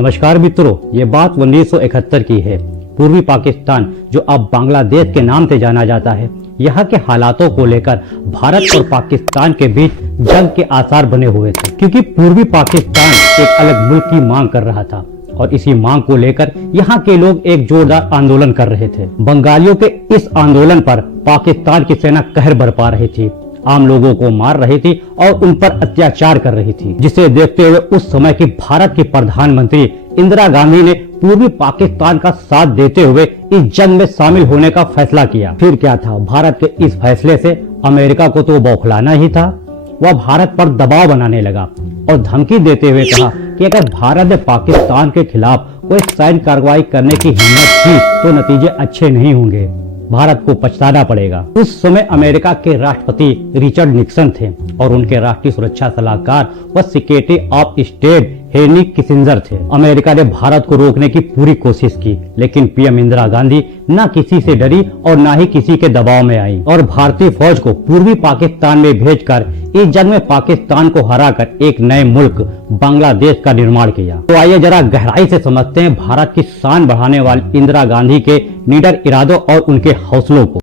नमस्कार मित्रों, ये बात 1971 की है। पूर्वी पाकिस्तान, जो अब बांग्लादेश के नाम से जाना जाता है, यहाँ के हालातों को लेकर भारत और पाकिस्तान के बीच जंग के आसार बने हुए थे, क्योंकि पूर्वी पाकिस्तान एक अलग मुल्क की मांग कर रहा था और इसी मांग को लेकर यहाँ के लोग एक जोरदार आंदोलन कर रहे थे। बंगालियों के इस आंदोलन पर पाकिस्तान की सेना कहर बरपा रही थी, आम लोगों को मार रही थी और उन पर अत्याचार कर रही थी, जिसे देखते हुए उस समय की भारत की प्रधानमंत्री इंदिरा गांधी ने पूर्वी पाकिस्तान का साथ देते हुए इस जंग में शामिल होने का फैसला किया। फिर क्या था, भारत के इस फैसले से अमेरिका को तो बौखलाना ही था। वह भारत पर दबाव बनाने लगा और धमकी देते हुए कहा कि अगर भारत ने पाकिस्तान के खिलाफ कोई सैन्य कार्रवाई करने की हिम्मत की तो नतीजे अच्छे नहीं होंगे, भारत को पछताना पड़ेगा। उस समय अमेरिका के राष्ट्रपति रिचर्ड निक्सन थे और उनके राष्ट्रीय सुरक्षा सलाहकार व secretary of state Henry Kissinger थे। अमेरिका ने भारत को रोकने की पूरी कोशिश की, लेकिन पीएम इंदिरा गांधी न किसी से डरी और न ही किसी के दबाव में आई और भारतीय फौज को पूर्वी पाकिस्तान में भेजकर इस जंग में पाकिस्तान को हराकर एक नए मुल्क बांग्लादेश का निर्माण किया। तो आइए जरा गहराई से समझते हैं भारत की शान बढ़ाने वाली इंदिरा गांधी के निडर इरादों और उनके हौसलों को।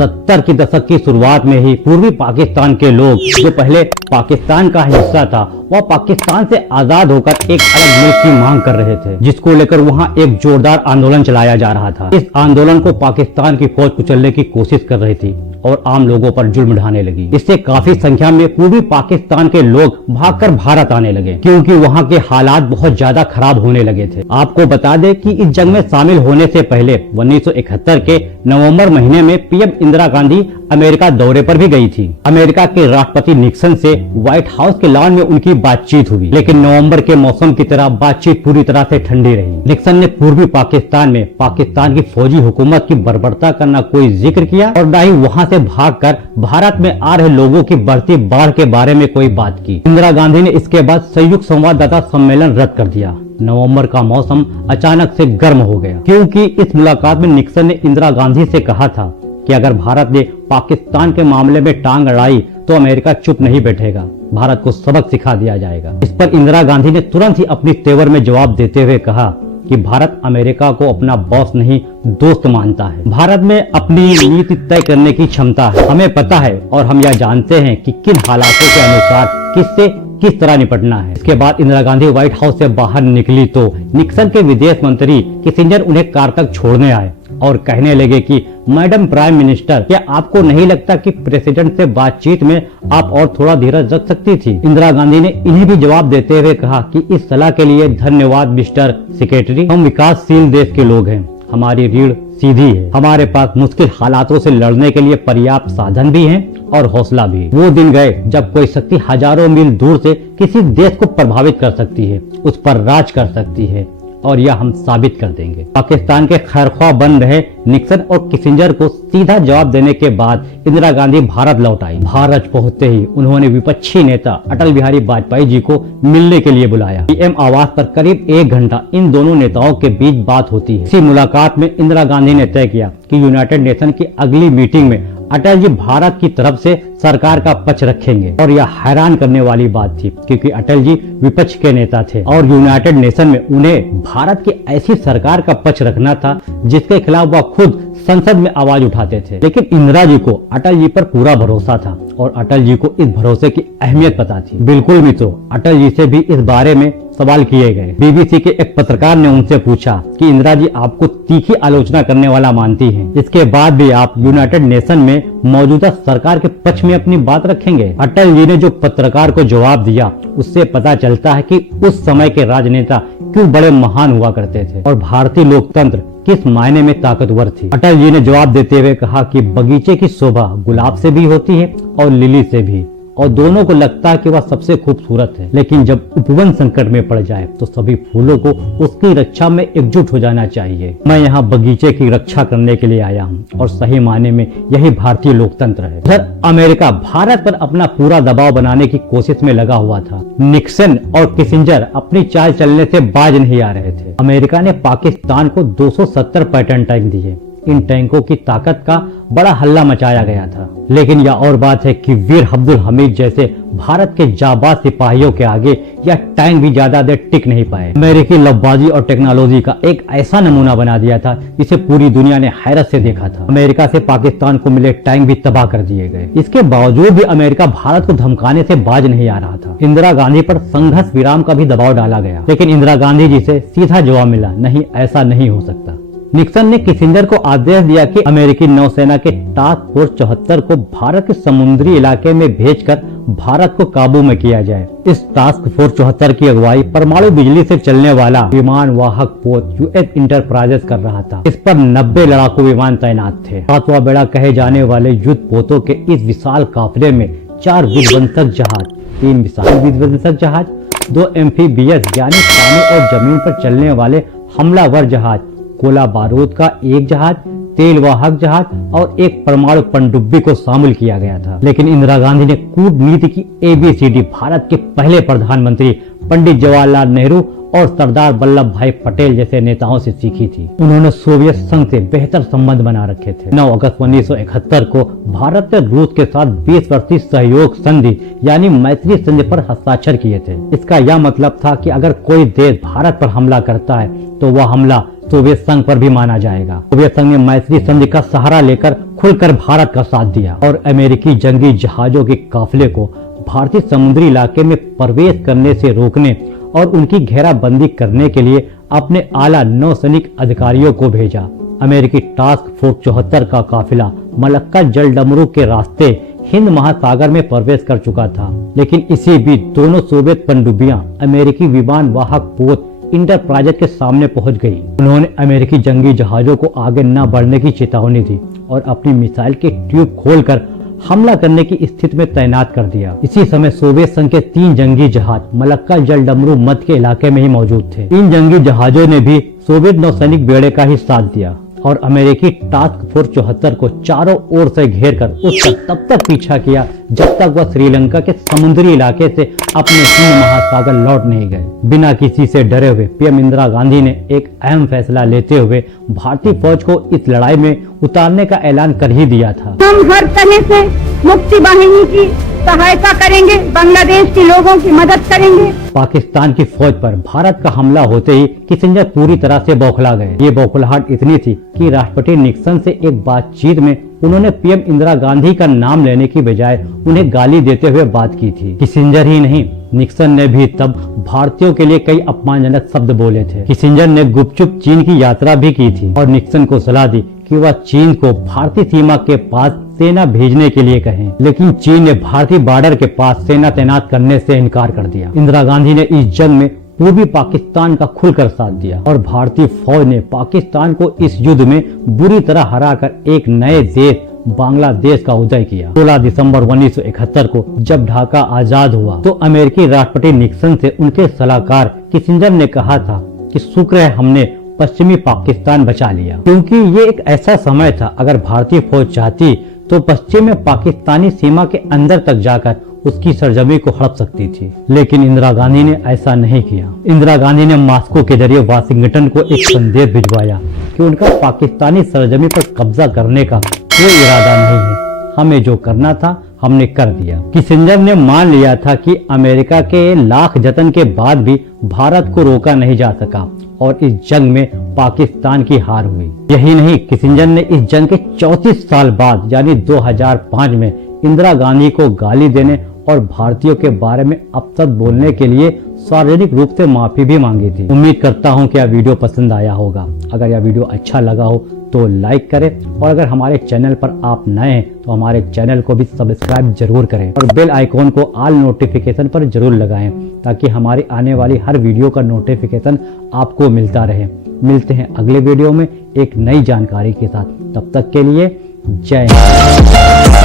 सत्तर के दशक की शुरुआत में ही पूर्वी पाकिस्तान के लोग, जो पहले पाकिस्तान का हिस्सा था, वह पाकिस्तान से आजाद होकर एक अलग मुल्क की मांग कर रहे थे, जिसको लेकर वहां एक जोरदार आंदोलन चलाया जा रहा था। इस आंदोलन को पाकिस्तान की फौज कुचलने की कोशिश कर रही थी और आम लोगों पर जुल्म ढाने लगी। इससे काफी संख्या में पूर्वी पाकिस्तान के लोग भागकर भारत आने लगे, क्योंकि वहां के हालात बहुत ज्यादा खराब होने लगे थे। आपको बता दें कि इस जंग में शामिल होने से पहले 1971 के नवंबर महीने में पीएम इंदिरा गांधी अमेरिका दौरे पर भी गई थी। अमेरिका के राष्ट्रपति निक्सन से व्हाइट हाउस के लॉन में उनकी बातचीत हुई, लेकिन नवंबर के मौसम की तरह बातचीत पूरी तरह से ठंडी रही। निक्सन ने पूर्वी पाकिस्तान में पाकिस्तान की फौजी हुकूमत की बर्बरता का न कोई जिक्र किया और न ही वहां से भागकर भारत में आ रहे लोगों की बढ़ती बाढ़ के बारे में कोई बात की। इंदिरा गांधी ने इसके बाद संयुक्त संवाददाता सम्मेलन रद्द कर दिया। नवंबर का मौसम अचानक से गर्म हो गया, क्योंकि इस मुलाकात में निक्सन ने इंदिरा गांधी से कहा था कि अगर भारत ने पाकिस्तान के मामले में टांग अड़ाई तो अमेरिका चुप नहीं बैठेगा, भारत को सबक सिखा दिया जाएगा। इस पर इंदिरा गांधी ने तुरंत ही अपनी तेवर में जवाब देते हुए कहा कि भारत अमेरिका को अपना बॉस नहीं दोस्त मानता है। भारत में अपनी नीति तय करने की क्षमता है, हमें पता है और हम यह जानते हैं कि किन हालातों के अनुसार किससे किस तरह निपटना है। इसके बाद इंदिरा गांधी व्हाइट हाउस से बाहर निकली तो निक्सन के विदेश मंत्री किसिंजर उन्हें कार तक छोड़ने आए और कहने लगे कि मैडम प्राइम मिनिस्टर, क्या आपको नहीं लगता कि प्रेसिडेंट से बातचीत में आप और थोड़ा धीरज रख सकती थी? इंदिरा गांधी ने इन्हें भी जवाब देते हुए कहा कि इस सलाह के लिए धन्यवाद मिस्टर सेक्रेटरी, हम विकासशील देश के लोग हैं, हमारी रीढ़ सीधी है, हमारे पास मुश्किल हालातों से लड़ने के लिए पर्याप्त साधन भी हैं और हौसला भी। वो दिन गए जब कोई शक्ति हजारों मील दूर से किसी देश को प्रभावित कर सकती है, उस पर राज कर सकती है और यह हम साबित कर देंगे। पाकिस्तान के खैरख्वाह बन रहे निक्सन और किसिंजर को सीधा जवाब देने के बाद इंदिरा गांधी भारत लौट आई। भारत पहुंचते ही उन्होंने विपक्षी नेता अटल बिहारी वाजपेयी जी को मिलने के लिए बुलाया। पीएम आवास पर करीब 1 घंटा इन दोनों नेताओं के बीच बात होती है। इसी मुलाकात में इंदिरा गांधी ने तय किया कि यूनाइटेड नेशन की अगली मीटिंग में अटल जी भारत की तरफ से सरकार का पक्ष रखेंगे। और यह हैरान करने वाली बात थी, क्योंकि अटल जी विपक्ष के नेता थे और यूनाइटेड नेशन में उन्हें भारत की ऐसी सरकार का पक्ष रखना था जिसके खिलाफ वह खुद संसद में आवाज उठाते थे। लेकिन इंदिरा जी को अटल जी पर पूरा भरोसा था और अटल जी को इस भरोसे की अहमियत पता थी। बिल्कुल मित्रों, अटल जी से भी इस बारे में सवाल किए गए। बीबीसी के एक पत्रकार ने उनसे पूछा कि इंदिरा जी आपको तीखी आलोचना करने वाला मानती हैं, इसके बाद भी आप यूनाइटेड नेशन में मौजूदा सरकार के पक्ष में अपनी बात रखेंगे? अटल जी ने जो पत्रकार को जवाब दिया, उससे पता चलता है कि उस समय के राजनेता क्यों बड़े महान हुआ करते थे और भारतीय लोकतंत्र किस मायने में ताकतवर थी। अटल जी ने जवाब देते हुए कहा कि बगीचे की शोभा गुलाब से भी होती है और लिली से भी, और दोनों को लगता है कि वह सबसे खूबसूरत है, लेकिन जब उपवन संकट में पड़ जाए तो सभी फूलों को उसकी रक्षा में एकजुट हो जाना चाहिए। मैं यहाँ बगीचे की रक्षा करने के लिए आया हूँ और सही मायने में यही भारतीय लोकतंत्र है। उधर अमेरिका भारत पर अपना पूरा दबाव बनाने की कोशिश में लगा हुआ था। निक्सन और किसिंजर अपनी चाल चलने से बाज नहीं आ रहे थे। अमेरिका ने पाकिस्तान को 270 पैटर्न टैंक दिए, इन टैंकों की ताकत का बड़ा हल्ला मचाया गया था। लेकिन यह और बात है कि वीर अब्दुल हमीद जैसे भारत के जाबाज सिपाहियों के आगे यह टैंक भी ज्यादा देर टिक नहीं पाए। अमेरिकी लफ्बाजी और टेक्नोलॉजी का एक ऐसा नमूना बना दिया था जिसे पूरी दुनिया ने हैरत से देखा था। अमेरिका से पाकिस्तान को मिले टैंक भी तबाह कर दिए गए। इसके बावजूद भी अमेरिका भारत को धमकाने से बाज नहीं आ रहा था। इंदिरा गांधी पर संघर्ष विराम का भी दबाव डाला गया, लेकिन इंदिरा गांधी जी से सीधा जवाब मिला, नहीं, ऐसा नहीं हो सकता। निक्सन ने किसिंजर को आदेश दिया कि अमेरिकी नौसेना के टास्क फोर्स 74 को भारत के समुद्री इलाके में भेजकर भारत को काबू में किया जाए। इस टास्क फोर्स 74 की अगुवाई परमाणु बिजली से चलने वाला विमान वाहक पोत यूएस इंटरप्राइजेस कर रहा था। इस पर 90 लड़ाकू विमान तैनात थे। सातवां बेड़ा कहे जाने वाले युद्ध पोतों के इस विशाल काफिले में 4 विध्वंसक जहाज, 3 विशाल विध्वंसक जहाज, 2 एम्फीबियस यानी पानी और जमीन पर चलने वाले हमलावर जहाज, गोला बारूद का एक जहाज, तेल वाहक जहाज और एक परमाणु पनडुब्बी को शामिल किया गया था। लेकिन इंदिरा गांधी ने कूटनीति की ABCD भारत के पहले प्रधानमंत्री पंडित जवाहरलाल नेहरू और सरदार वल्लभ भाई पटेल जैसे नेताओं से सीखी थी। उन्होंने सोवियत संघ से बेहतर संबंध बना रखे थे। 9 अगस्त 1971 को भारत ने रूस के साथ 20 वर्षीय सहयोग संधि यानी मैत्री संधि पर हस्ताक्षर किए थे। इसका यह मतलब था कि अगर कोई देश भारत पर हमला करता है तो वह हमला सोवियत संघ पर भी माना जाएगा। सोवियत संघ ने मैत्री संधि का सहारा लेकर खुलकर भारत का साथ दिया और अमेरिकी जंगी जहाजों के काफिले को भारतीय समुद्री इलाके में प्रवेश करने से रोकने और उनकी घेराबंदी करने के लिए अपने आला नौसैनिक अधिकारियों को भेजा। अमेरिकी टास्क फोर्स 74 का काफिला मलक्का जलडमरू के रास्ते हिंद महासागर में प्रवेश कर चुका था। लेकिन इसी बीच दोनों सोवियत पनडुब्बियां अमेरिकी विमान वाहक पोत इंटरप्राइजेस के सामने पहुंच गई। उन्होंने अमेरिकी जंगी जहाजों को आगे न बढ़ने की चेतावनी दी और अपनी मिसाइल के ट्यूब खोलकर हमला करने की स्थिति में तैनात कर दिया। इसी समय सोवियत संघ के 3 जंगी जहाज मलक्का जलडमरू मध्य के इलाके में ही मौजूद थे। इन जंगी जहाजों ने भी सोवियत नौसैनिक बेड़े का ही साथ दिया और अमेरिकी टास्क फोर्स 74 को चारों ओर से घेरकर उसका तब तक पीछा किया जब तक वह श्रीलंका के समुद्री इलाके से अपने हिंद महासागर लौट नहीं गए। बिना किसी से डरे हुए पीएम इंदिरा गांधी ने एक अहम फैसला लेते हुए भारतीय फौज को इस लड़ाई में उतारने का ऐलान कर ही दिया था। हम हर तरह से मुक्ति वाहिनी की सहायता करेंगे, बांग्लादेश के लोगों की मदद करेंगे। पाकिस्तान की फौज पर भारत का हमला होते ही किसिंजर पूरी तरह से बौखला गए। ये बौखलाहट इतनी थी कि राष्ट्रपति निक्सन से एक बातचीत में उन्होंने पीएम इंदिरा गांधी का नाम लेने की बजाय उन्हें गाली देते हुए बात की थी। किसिंजर ही नहीं, निक्सन ने भी तब भारतीयों के लिए कई अपमानजनक शब्द बोले थे। किसिंजर ने गुपचुप चीन की यात्रा भी की थी और निक्सन को सलाह दी कि वह चीन को भारतीय सीमा के पास सेना भेजने के लिए कहें, लेकिन चीन ने भारतीय बॉर्डर के पास सेना तैनात करने से इनकार कर दिया। इंदिरा गांधी ने इस जंग में पूर्वी पाकिस्तान का खुलकर साथ दिया और भारतीय फौज ने पाकिस्तान को इस युद्ध में बुरी तरह हराकर एक नए देश बांग्लादेश का उदय किया। 16 दिसंबर 1971 को जब ढाका आजाद हुआ तो अमेरिकी राष्ट्रपति निक्सन से उनके सलाहकार किसिंजर ने कहा था कि शुक्र है हमने पश्चिमी पाकिस्तान बचा लिया, क्योंकि ये एक ऐसा समय था अगर भारतीय फौज चाहती तो पश्चिम में पाकिस्तानी सीमा के अंदर तक जाकर उसकी सरजमी को हड़प सकती थी। लेकिन इंदिरा गांधी ने ऐसा नहीं किया। इंदिरा गांधी ने मॉस्को के जरिए वाशिंगटन को एक संदेश भिजवाया कि उनका पाकिस्तानी सरजमी पर कब्जा करने का कोई इरादा नहीं है, हमें जो करना था हमने कर दिया। किसिंजर ने मान लिया था कि अमेरिका के लाख जतन के बाद भी भारत को रोका नहीं जा सका और इस जंग में पाकिस्तान की हार हुई। यही नहीं, किसिंजर ने इस जंग के 34 साल बाद यानी 2005 में इंदिरा गांधी को गाली देने और भारतीयों के बारे में अपशब्द बोलने के लिए सार्वजनिक रूप से माफी भी मांगी थी। उम्मीद करता हूं कि यह वीडियो पसंद आया होगा। अगर यह वीडियो अच्छा लगा हो तो लाइक करें और अगर हमारे चैनल पर आप नए हैं तो हमारे चैनल को भी सब्सक्राइब जरूर करें और बेल आइकॉन को ऑल नोटिफिकेशन पर जरूर लगाएं ताकि हमारी आने वाली हर वीडियो का नोटिफिकेशन आपको मिलता रहे। मिलते हैं अगले वीडियो में एक नई जानकारी के साथ। तब तक के लिए जय हिंद।